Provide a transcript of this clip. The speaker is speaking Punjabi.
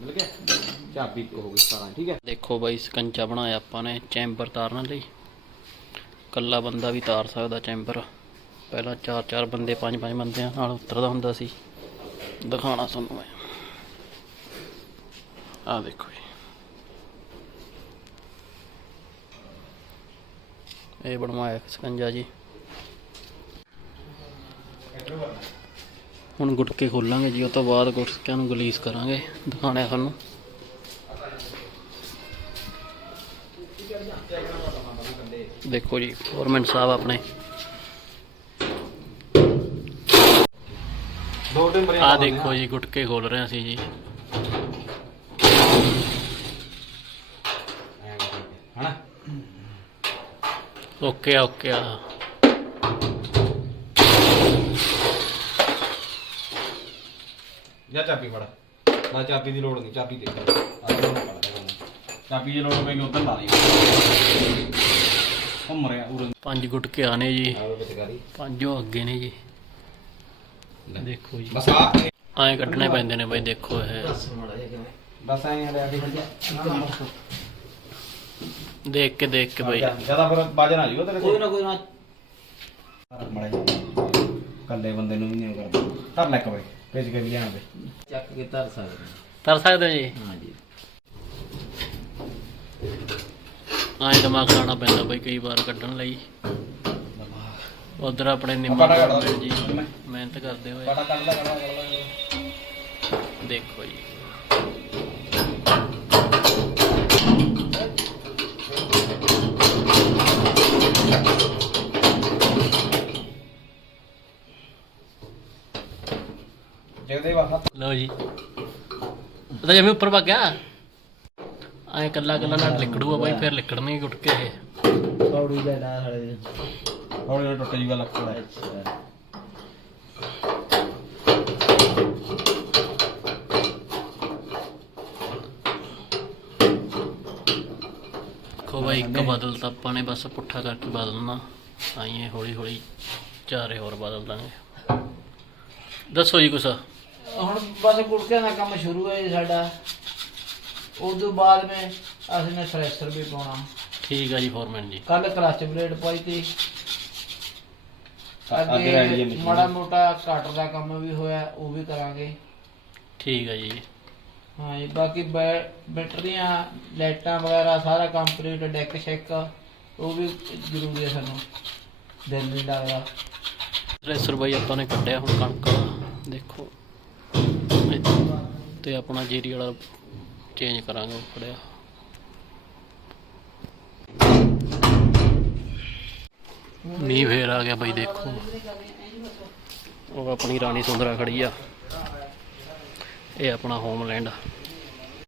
ਮਿਲ ਗਿਆ? ਚਾਬੀ ਹੋ ਗਈ 17 ਠੀਕ ਹੈ। ਦੇਖੋ ਬਾਈ, ਸਕੰਜਾ ਬਣਾਇਆ ਆਪਾਂ ਨੇ, ਚੈਂਬਰ ਤਾਰਨ ਲਈ। ਕੱਲਾ ਬੰਦਾ ਵੀ ਤਾਰ ਸਕਦਾ ਚੈਂਬਰ। ਪਹਿਲਾਂ ਚਾਰ ਚਾਰ ਬੰਦੇ, ਪੰਜ ਪੰਜ ਬੰਦਿਆਂ ਨਾਲ ਉਤਰਦਾ ਹੁੰਦਾ ਸੀ। ਦਿਖਾਣਾ ਤੁਹਾਨੂੰ ਮੈਂ। ਆਹ ਦੇਖੋ ਜੀ। ਇਹ ਬਣਵਾਇਆ ਸਕੰਜਾ ਜੀ। ਹੁਣ ਗੁਟਕੇ ਖੋਲਾਂਗੇ ਜੀ ਉਹ ਤੋਂ ਬਾਅਦ ਗੁਟਕਿਆਂ ਨੂੰ ਗਲੀਸ ਕਰਾਂਗੇ ਦਿਖਾਣਾ ਤੁਹਾਨੂੰ। ਦੇਖੋ ਜੀ ਫੋਰਮੈਨ ਸਾਹਿਬ ਆਪਣੇ। ਆ ਦੇਖੋ ਜੀ ਗੁਟਕੇ ਖੋਲ ਰਹੇ ਸੀ ਜੀ। ਹਣਾ ਓਕੇ ਓਕੇ ਆ। ਜਾਂ ਚਾਬੀ ਫੜ। ਨਾ ਚਾਬੀ ਦੀ ਲੋੜ ਨਹੀਂ ਚਾਬੀ ਦੇ ਦੇ। ਆਹ ਲੋੜ ਫੜ ਲੈ ਮੈਨੂੰ। ਚਾਬੀ ਦੀ ਲੋੜ ਪੈਗੀ ਉਧਰ ਲਾ ਦੇ ਘੁੰਮ ਰਿਹਾ ਉਰਨ ਪੰਜ ਗੁਟਕੇ ਆਨੇ ਜੀ? ਪੰਜੋਂ ਅੱਗੇ ਨੇ ਜੀ। ਦੇਖੋ ਜੀ। ਬਸ ਆ ਐਂ ਕੱਢਣੇ ਪੈਂਦੇ ਨੇ ਬਾਈ ਦੇਖੋ ਇਹ। ਬਸ ਐਂ ਹਲੇ ਅੱਗੇ ਦੇਖ ਕੇ ਦੇਖ ਕੇ ਬਾਈ। ਜ਼ਿਆਦਾ ਫਿਰ ਬਾਜਣ ਆ ਜਿਓ ਤੇਰੇ ਕੋਈ ਨਾ ਕੋਈ ਨਾ। ਮੜੇ ਕੱਲੇ ਬੰਦੇ ਨੂੰ ਵੀ ਨਹੀਂ ਕਰਦਾ। ਧਰ ਲੈ ਕਵੇ ਭੇਜ ਕੇ ਵੀ ਲਿਆਣਾ ਤੇ ਚੱਕ ਕੇ ਧਰ ਸਕਦੇ ਤਰ ਸਕਦੇ ਹੋ ਜੀ? ਹਾਂ ਜੀ ਐਂ ਦਿਮਾਗ ਲਾਣਾ ਪੈਂਦਾ ਬਾਈ ਕਈ ਵਾਰ ਕੱਢਣ ਲਈ। ਉਧਰ ਆਪਣੇ ਨਿੰਮਾ ਜੀ। ਮਿਹਨਤ ਕਰਦੇ ਹੋਏ। ਪਾਟਾ ਕੱਢ ਲੈ ਕੱਢ ਲੈ ਕੱਢ ਲੈ ਦੇਖੋ ਜੀ। ਜਗਦੇ ਵਾ ਲਓ ਜੀ। ਉਹਦਾ ਜਿਵੇਂ ਉੱਪਰ ਵਗ ਗਿਆ? ਐਂ ਕੱਲਾ ਕੱਲਾ ਨਾਲ ਲਿਕੜੂਆ ਬਾਈ ਫਿਰ ਲਿਕੜਨਗੇ ਗੁਟਕੇ ਇਹ। ਕੌੜੀ ਲੈ ਲਾ ਹਲੇ। ਹੌਲੀ ਹੌਲੀ ਟੁੱਟ ਜੂਗਾ ਲੱਕੜ ਅੱਛਾ। ਦੇਖੋ ਬਾਈ ਇੱਕ ਬਦਲ ਤਾਂ ਆਪਾਂ ਨੇ ਬਸ ਪੁੱਠਾ ਕਰਕੇ ਬਦਲਣਾ। ਆਈਏ ਹੌਲੀ ਹੌਲੀ ਚਾਰੇ ਹੋਰ ਬਦਲ ਦਾਂਗੇ। ਦੱਸੋ ਜੀ ਕੁਛ। ਹੁਣ ਬਸ ਕੁੜਕਿਆਂ ਦਾ ਕੰਮ ਸ਼ੁਰੂ ਹੈ ਜੀ ਸਾਡਾ। ਉਸ ਤੋਂ ਬਾਅਦ ਮੈਂ ਅਸੀਂ ਨੇ ਥ੍ਰੈਸ਼ਰ ਵੀ ਪਾਉਣਾ। ਠੀਕ ਆ ਜੀ ਫੋਰਮੈਨ ਜੀ। ਕੱਲ ਕਲਚ ਬਲੇਡ ਪਾਈ ਤੀ। ਅੱਗੇ ਰਹਿ ਗਈ ਹੈ ਅੱਗੇ ਮਸ਼ੀਨ। ਮਾੜਾ ਮੋਟਾ ਕੱਟ ਦਾ ਕੰਮ ਵੀ ਹੋਇਆ ਉਹ ਵੀ ਕਰਾਂਗੇ। ਠੀਕ ਆ ਜੀ। ਹਾਂ ਜੀ ਬਾਕੀ ਬੈ- ਬੈਟਰੀਆਂ ਲਾਈਟਾਂ ਵਗੈਰਾ ਸਾਰਾ ਕੰਪਲੀਟ ਡੈਕ ਸ਼ੈਕ ਉਹ ਵੀ ਜ਼ਰੂਰੀ ਹੈ ਸਾਨੂੰ। ਦਿਲ ਨਹੀਂ ਲੱਗਦਾ ਰੈਸਰ ਬਾਈ ਆਪਾਂ ਨੇ ਕੱਢਿਆ ਹੁਣ ਕਣਕ ਦੇਖੋ। ਤੇ ਆਪਣਾ ਜੀਰੀ ਵਾਲਾ ਚੇਂਜ ਕਰਾਂਗੇ ਉਹ ਫੜਿਆ ਮੀਂਹ ਫੇਰ ਆ ਗਿਆ ਬਾਈ, ਦੇਖੋ। ਉਹ ਆਪਣੀ ਰਾਣੀ ਸੁੰਦਰਾ ਖੜੀ ਆ। ਇਹ ਆਪਣਾ ਹੋਮਲੈਂਡ